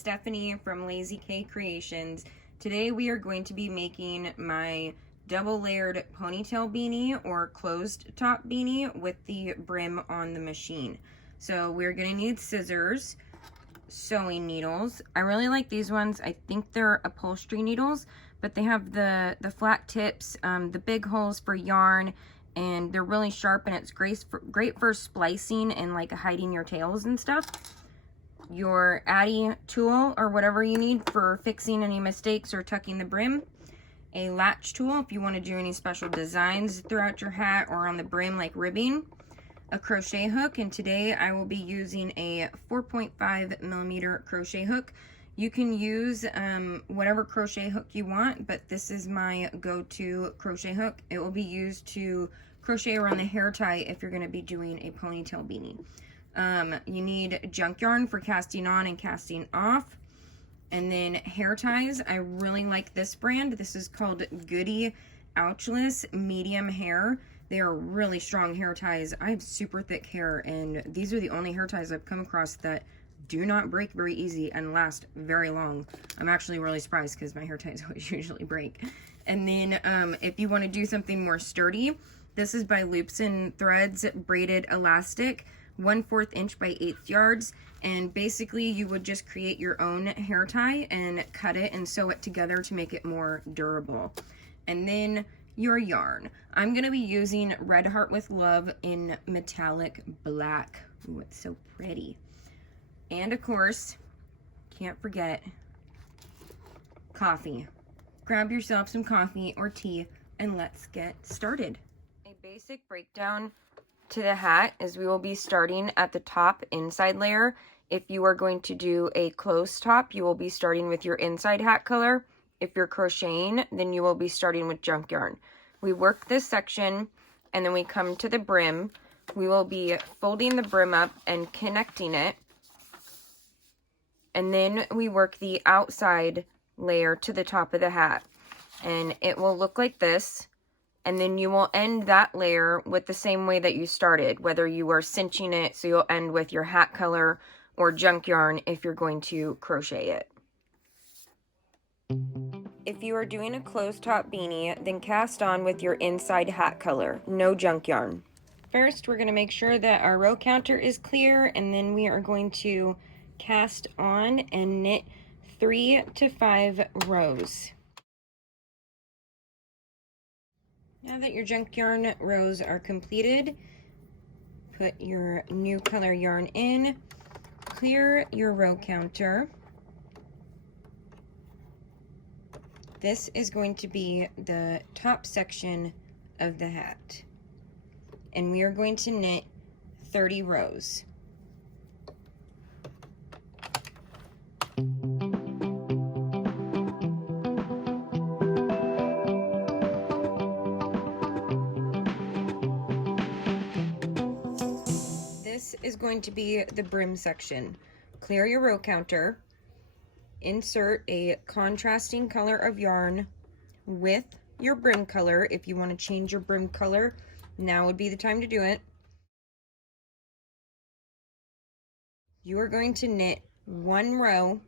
Stephanie from Lazy K Creations. Today we are going to be making my double layered ponytail beanie or closed top beanie with the brim on the machine. So we're going to need scissors, sewing needles. I really like these ones. I think they're upholstery needles, but they have the flat tips, the big holes for yarn, and they're really sharp, and it's great for splicing and like hiding your tails and stuff. Your Addi tool or whatever you need for fixing any mistakes or tucking the brim. A latch tool if you want to do any special designs throughout your hat or on the brim like ribbing. A crochet hook, and today I will be using a 4.5mm crochet hook. You can use whatever crochet hook you want, but this is my go-to crochet hook. It will be used to crochet around the hair tie if you're going to be doing a ponytail beanie. You need junk yarn for casting on and casting off. And then hair ties. I really like this brand. This is called Goody Ouchless Medium Hair. They are really strong hair ties. I have super thick hair, and these are the only hair ties I've come across that do not break very easy and last very long. I'm actually really surprised because my hair ties always usually break. And then if you want to do something more sturdy, this is by Loops and Threads Braided Elastic, 1/4 inch by 1/8 yards. And basically you would just create your own hair tie and cut it and sew it together to make it more durable. And then your yarn. I'm going to be using Red Heart with Love in metallic black. Ooh, it's so pretty. And of course, can't forget coffee. Grab yourself some coffee or tea and let's get started. A basic breakdown to the hat is we will be starting at the top inside layer. If you are going to do a closed top, you will be starting with your inside hat color. If you're crocheting, then you will be starting with junk yarn. We work this section and then we come to the brim. We will be folding the brim up and connecting it. And then we work the outside layer to the top of the hat. And it will look like this. And then you will end that layer with the same way that you started, whether you are cinching it, so you'll end with your hat color, or junk yarn if you're going to crochet it. If you are doing a closed top beanie, then cast on with your inside hat color, no junk yarn. First, we're going to make sure that our row counter is clear, and then we are going to cast on and knit 3 to 5 rows. Now that your junk yarn rows are completed, put your new color yarn in, clear your row counter. This is going to be the top section of the hat, and we are going to knit 30 rows. This is going to be the brim section. Clear your row counter. Insert a contrasting color of yarn with your brim color. If you want to change your brim color, now would be the time to do it. You are going to knit 1 row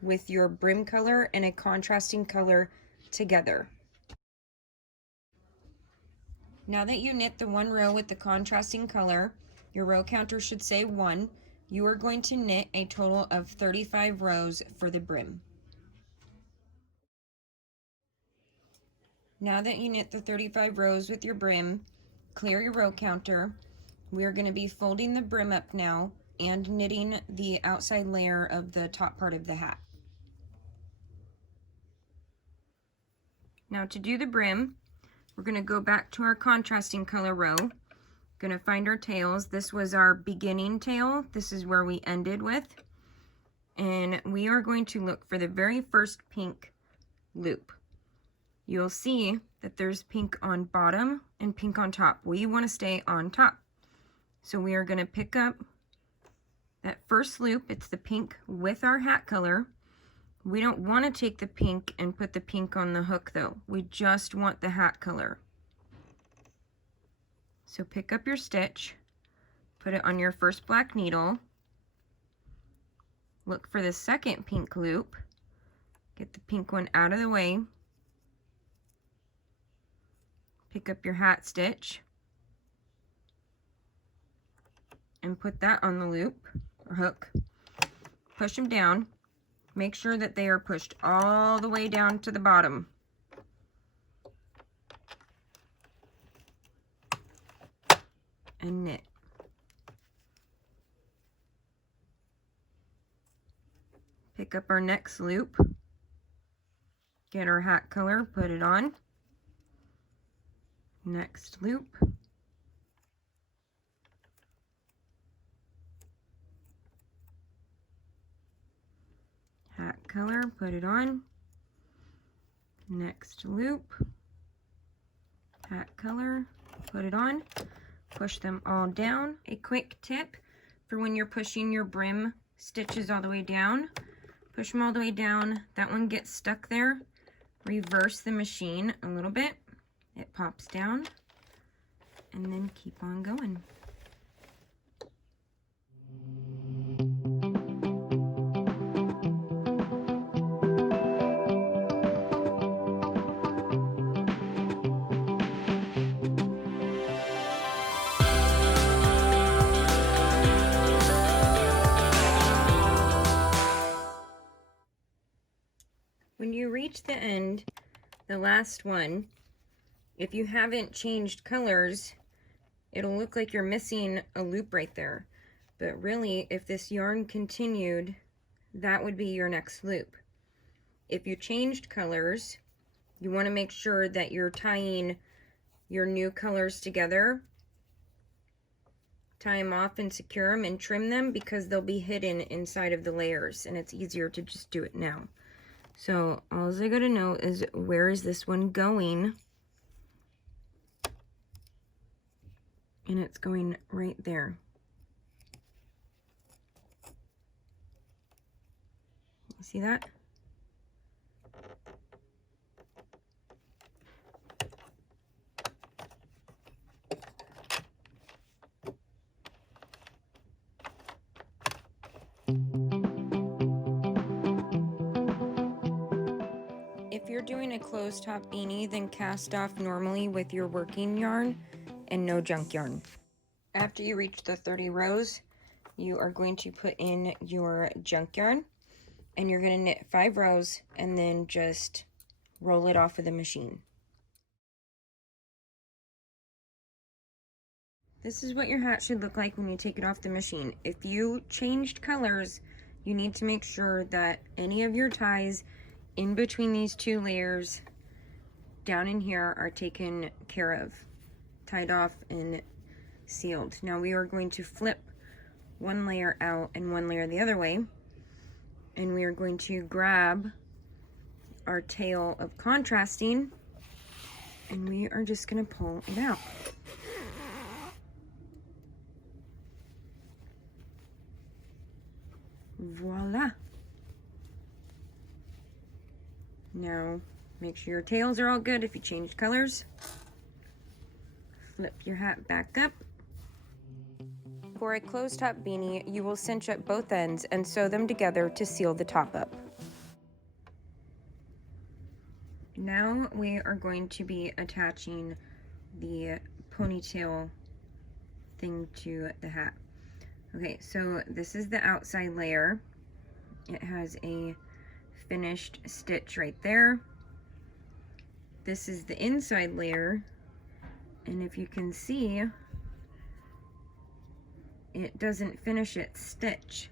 with your brim color and a contrasting color together. Now that you knit the 1 row with the contrasting color, your row counter should say 1. You are going to knit a total of 35 rows for the brim. Now that you knit the 35 rows with your brim, clear your row counter. We are going to be folding the brim up now and knitting the outside layer of the top part of the hat. Now to do the brim, we're going to go back to our contrasting color row. Going to find our tails. This was our beginning tail. This is where we ended with. And we are going to look for the very first pink loop. You'll see that there's pink on bottom and pink on top. We want to stay on top. So we are going to pick up that first loop. It's the pink with our hat color. We don't want to take the pink and put the pink on the hook though. We just want the hat color. So pick up your stitch, put it on your first black needle, look for the second pink loop, get the pink one out of the way, pick up your hat stitch, and put that on the loop or hook. Push them down. Make sure that they are pushed all the way down to the bottom. And knit. Pick up our next loop. Get our hat color, put it on. Next loop. Hat color, put it on. Next loop. Hat color, put it on. Push them all down. A quick tip for when you're pushing your brim stitches all the way down. Push them all the way down. That one gets stuck there. Reverse the machine a little bit. It pops down. And then keep on going. When you reach the end, the last one, if you haven't changed colors, it'll look like you're missing a loop right there. But really, if this yarn continued, that would be your next loop. If you changed colors, you want to make sure that you're tying your new colors together. Tie them off and secure them and trim them because they'll be hidden inside of the layers, and it's easier to just do it now. So all I gotta know is where is this one going? And it's going right there. You see that? If you're doing a closed top beanie, then cast off normally with your working yarn and no junk yarn. After you reach the 30 rows, you are going to put in your junk yarn and you're going to knit 5 rows and then just roll it off of the machine. This is what your hat should look like when you take it off the machine. If you changed colors, you need to make sure that any of your ties in between these 2 layers down in here are taken care of, tied off and sealed. Now we are going to flip one layer out and one layer the other way, and we are going to grab our tail of contrasting and we are just going to pull it out. Voila. Now, make sure your tails are all good if you changed colors. Flip your hat back up. For a closed top beanie, you will cinch up both ends and sew them together to seal the top up. Now we are going to be attaching the ponytail thing to the hat. Okay, so this is the outside layer. It has a finished stitch right there. This is the inside layer, and if you can see, it doesn't finish its stitch.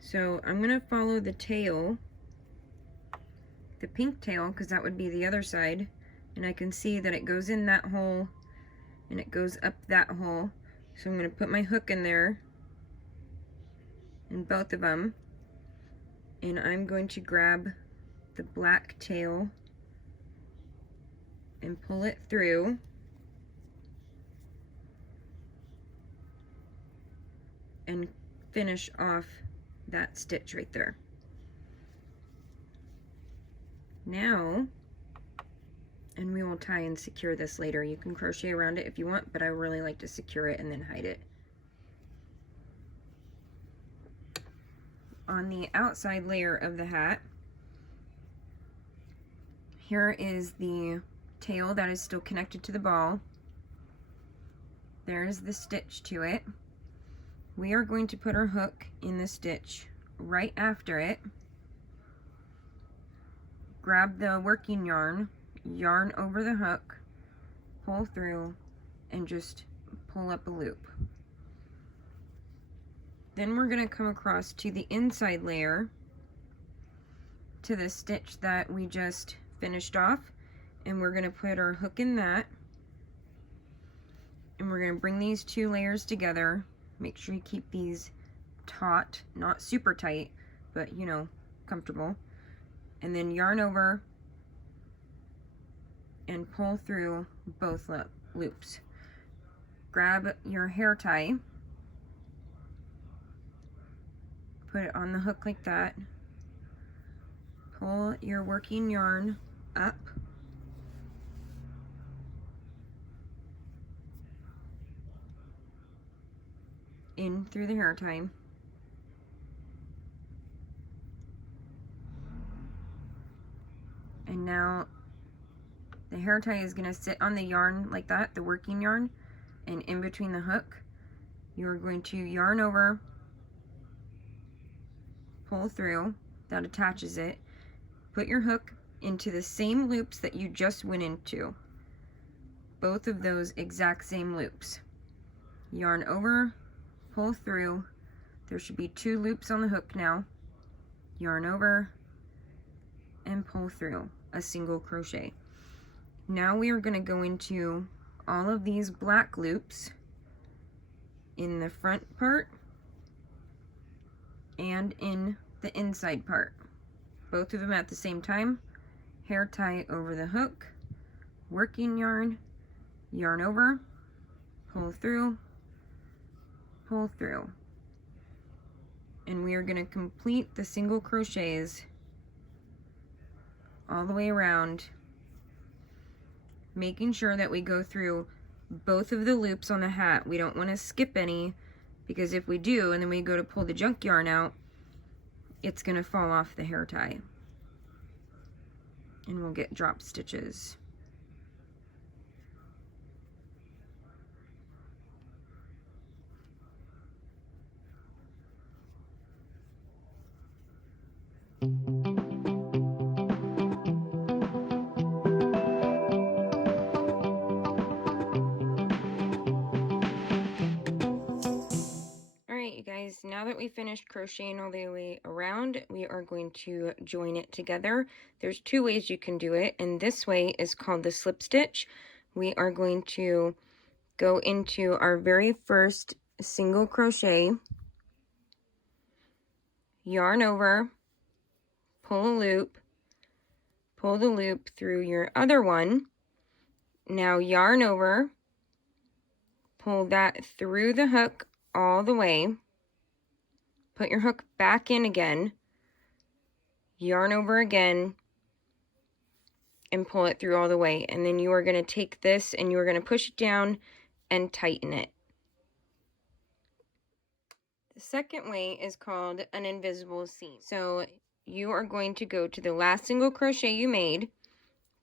So I'm gonna follow the tail, the pink tail, because that would be the other side, and I can see that it goes in that hole and it goes up that hole. So I'm gonna put my hook in there in both of them, and I'm going to grab the black tail and pull it through. And finish off that stitch right there. Now, and we will tie and secure this later. You can crochet around it if you want, but I really like to secure it and then hide it. on the outside layer of the hat, here is the tail that is still connected to the ball. There's the stitch to it. We are going to put our hook in the stitch right after it. Grab the working yarn, yarn over the hook, pull through, and just pull up a loop. Then we're going to come across to the inside layer, to the stitch that we just finished off, and we're going to put our hook in that, and we're going to bring these two layers together. Make sure you keep these taut, not super tight, but you know, comfortable. And then yarn over and pull through both loops. Grab your hair tie, put it on the hook like that, pull your working yarn up, in through the hair tie, and now the hair tie is going to sit on the yarn like that, the working yarn, and in between the hook you're going to yarn over, pull through, that attaches it, put your hook into the same loops that you just went into, both of those exact same loops. Yarn over, pull through, there should be 2 loops on the hook now, yarn over and pull through a single crochet. Now we are going to go into all of these black loops in the front part and in the inside part, both of them at the same time. Hair tie over the hook, working yarn, yarn over, pull through, and we are going to complete the single crochets all the way around, making sure that we go through both of the loops on the hat. We don't want to skip any, because if we do and then we go to pull the junk yarn out, it's going to fall off the hair tie and we'll get drop stitches. Alright you guys, now that we finished crocheting all the way around, we are going to join it together. There's 2 ways you can do it, and this way is called the slip stitch. We are going to go into our very first single crochet, yarn over, pull a loop, pull the loop through your other one, now yarn over, pull that through the hook all the way, put your hook back in again, yarn over again, and pull it through all the way. And then you are going to take this and you are going to push it down and tighten it. The second way is called an invisible seam. So you are going to go to the last single crochet you made,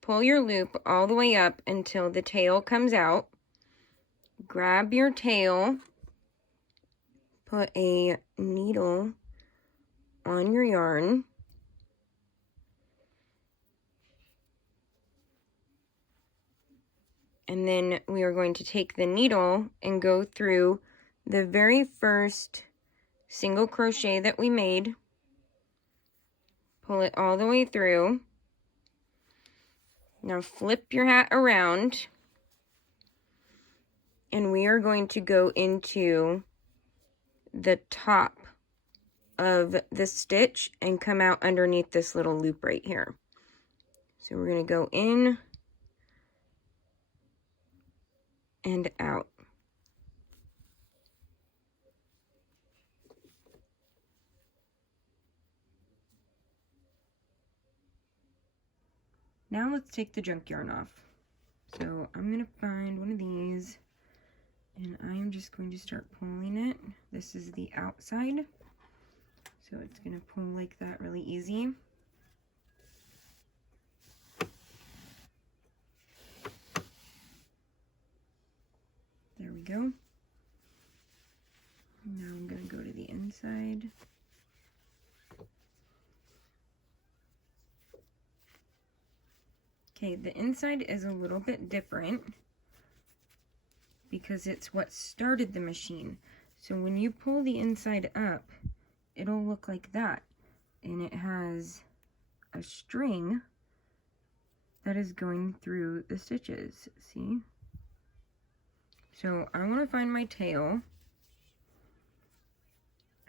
pull your loop all the way up until the tail comes out, grab your tail, put a needle on your yarn, and then we are going to take the needle and go through the very first single crochet that we made, pull it all the way through. Now flip your hat around, and we are going to go into the top of the stitch and come out underneath this little loop right here. So we're going to go in and out. Now let's take the junk yarn off. So I'm going to find one of these, and I am just going to start pulling it. This is the outside. So it's going to pull like that really easy. There we go. Now I'm going to go to the inside. Okay, the inside is a little bit different because it's what started the machine. So when you pull the inside up, it'll look like that. And it has a string that is going through the stitches, see? So I want to find my tail.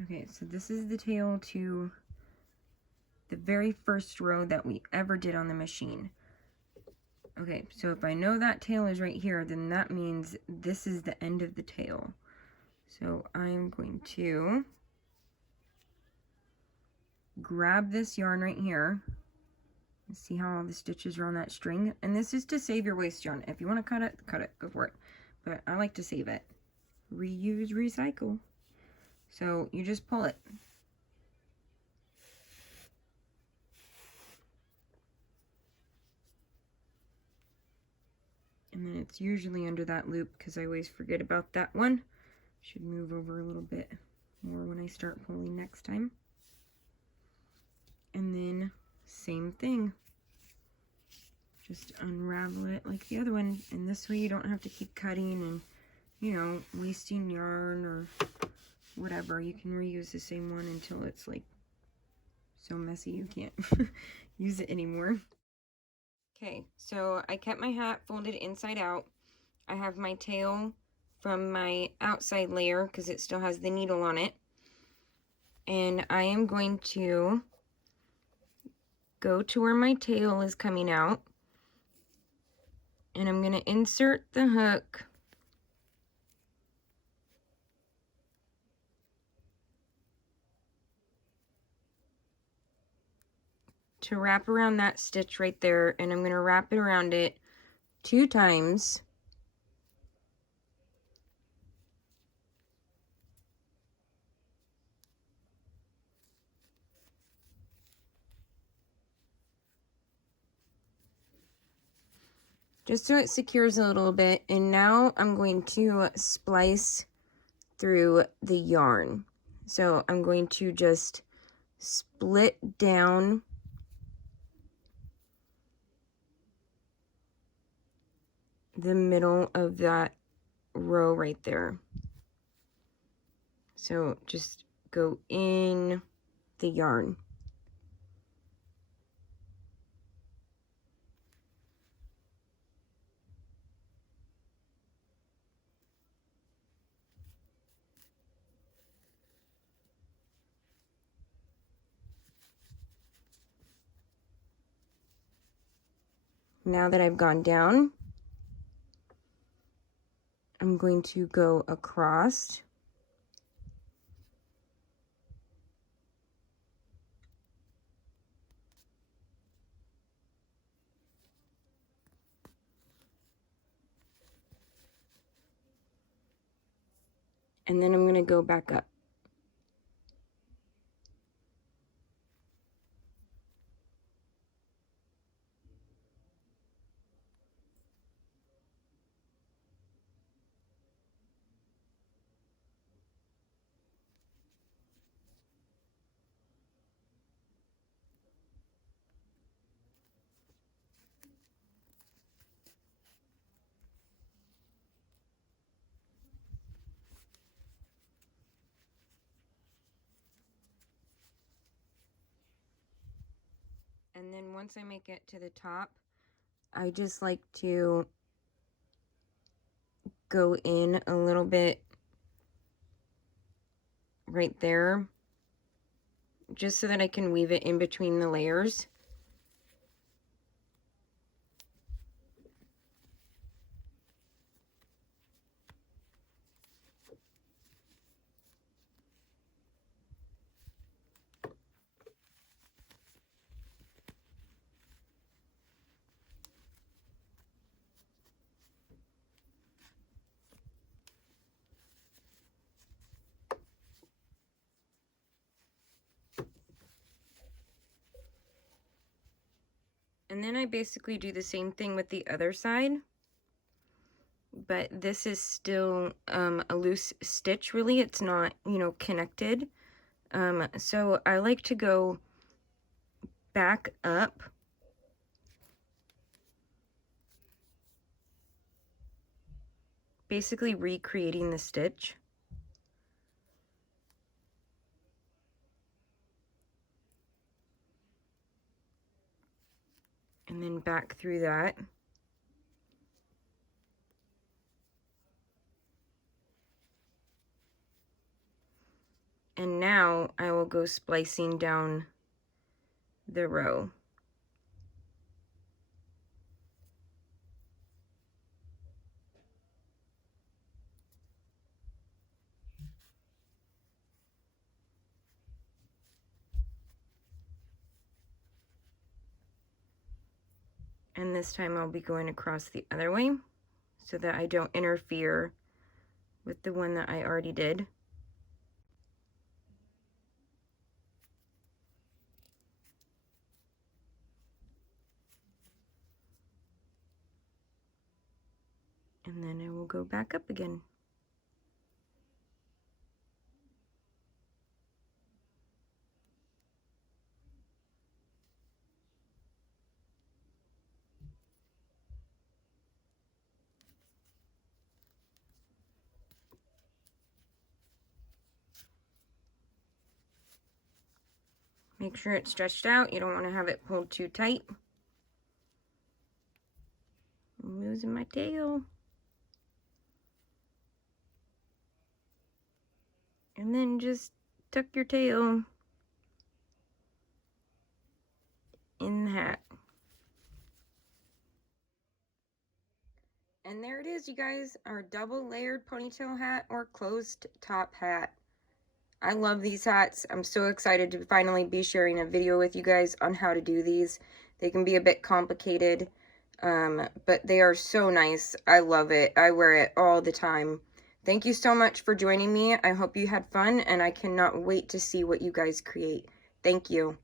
Okay, so this is the tail to the very first row that we ever did on the machine. Okay, so if I know that tail is right here, then that means this is the end of the tail. So I'm going to grab this yarn right here. See how all the stitches are on that string? And this is to save your waste yarn. If you want to cut it, go for it. But I like to save it. Reuse, recycle. So you just pull it. And then it's usually under that loop because I always forget about that one. Should move over a little bit more when I start pulling next time. And then same thing. Just unravel it like the other one. And this way you don't have to keep cutting and, you know, wasting yarn or whatever. You can reuse the same one until it's like so messy you can't use it anymore. Okay, so I kept my hat folded inside out. I have my tail from my outside layer because it still has the needle on it. And I am going to go to where my tail is coming out. And I'm going to insert the hook to wrap around that stitch right there, and I'm going to wrap it around it 2 times. Just so it secures a little bit, and now I'm going to splice through the yarn. So I'm going to just split down the middle of that row right there. So just go in the yarn. Now that I've gone down, I'm going to go across. And then I'm going to go back up. And then once I make it to the top, I just like to go in a little bit right there, just so that I can weave it in between the layers. And then I basically do the same thing with the other side, but this is still a loose stitch, really. It's not, you know, connected. So I like to go back up basically recreating the stitch. And then back through that. And now I will go splicing down the row. And this time I'll be going across the other way so that I don't interfere with the one that I already did. And then I will go back up again. Make sure it's stretched out. You don't want to have it pulled too tight. I'm losing my tail. And then just tuck your tail in the hat. And there it is, you guys, our double layered ponytail hat or closed top hat. I love these hats. I'm so excited to finally be sharing a video with you guys on how to do these. They can be a bit complicated, but they are so nice. I love it. I wear it all the time. Thank you so much for joining me. I hope you had fun, and I cannot wait to see what you guys create. Thank you.